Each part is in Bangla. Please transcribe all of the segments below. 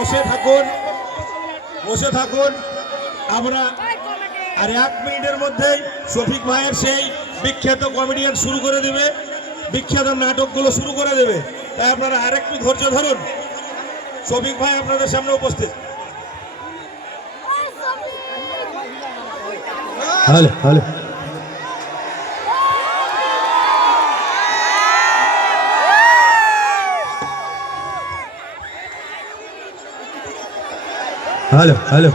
বসে থাকুন বসে থাকুন। আমরা আর এক মিনিটের মধ্যেই শফিক ভাইয়ের সেই বিখ্যাত কমেডিয়ান শুরু করে দেবে। বিখ্যাত নাটকগুলো শুরু করে দেবে। তাই আপনারা আর আরেকটু ধৈর্য ধরুন। শফিক ভাই আপনাদের সামনে উপস্থিত। হ্যালো হ্যালো হ্যালো হ্যালো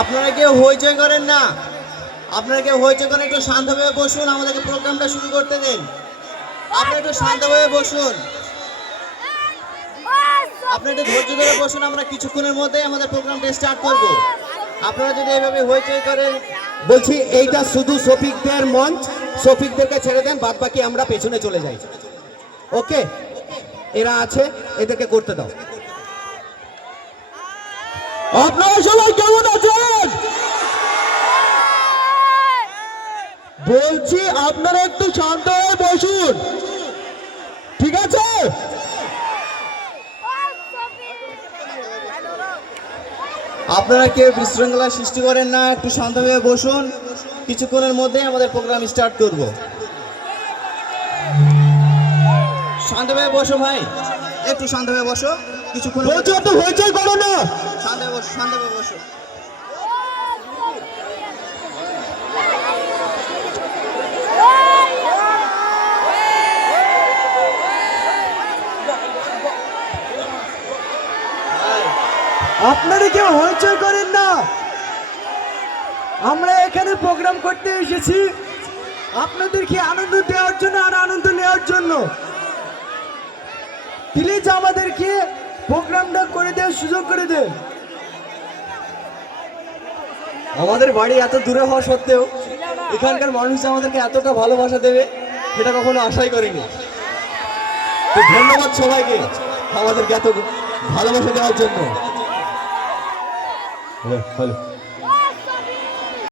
আপনারা কেউ হইচই করেন না। আপনারা কেউ হইচই করেন, একটু শান্তভাবে বসুন, আমাদেরকে প্রোগ্রামটা শুরু করতে দিন। আপনারা একটু শান্তভাবে বসুন। আপনারা একটু ধৈর্য ধরে বসুন, আমরা কিছুক্ষণের মধ্যেই আমাদের প্রোগ্রামটা স্টার্ট করব। আপনারা যদি এভাবে হইচই করেন, বলছি এইটা শুধু সফিকদের মঞ্চ শফিকদেরকে ছেড়ে দেন বাদ বাকি আমরা পেছনে চলে যাই। ওকে এরা আছে, এদেরকে করতে দাও। আপনারা সবাই কেমন আছেন? বলছি, আপনারা একটু শান্ত হয়ে বসুন। ঠিক আছে? আপনারা কেউ বিশৃঙ্খলা সৃষ্টি করেন না, একটু শান্তভাবে বসুন। কিছুক্ষণের মধ্যেই আমাদের প্রোগ্রাম স্টার্ট করব। শান্তভাবে বসো ভাই। একটু শান্ত শান্তভাবে বসো। কিছুক্ষণ একটু হইচই করো না। শান্তভাবে বসো শান্ত শান্তভাবে বসো। আপনারা কেউ হইচই আমরা এখানে প্রোগ্রাম করতে এসেছি। আপনাদেরকে আনন্দ দেওয়ার জন্য আর আনন্দ নেওয়ার জন্য? প্লিজ আমাদেরকে প্রোগ্রামটা করে দেওয়ার সুযোগ করে দেন। আমাদের বাড়ি এত দূরে হওয়া সত্ত্বেও এখানকার মানুষ আমাদেরকে এতটা ভালোবাসা দেবে, সেটা কখনো আশাই করিনি। তো ধন্যবাদ সবাইকে আমাদেরকে এত ভালোবাসা দেওয়ার জন্য। হ্যালো।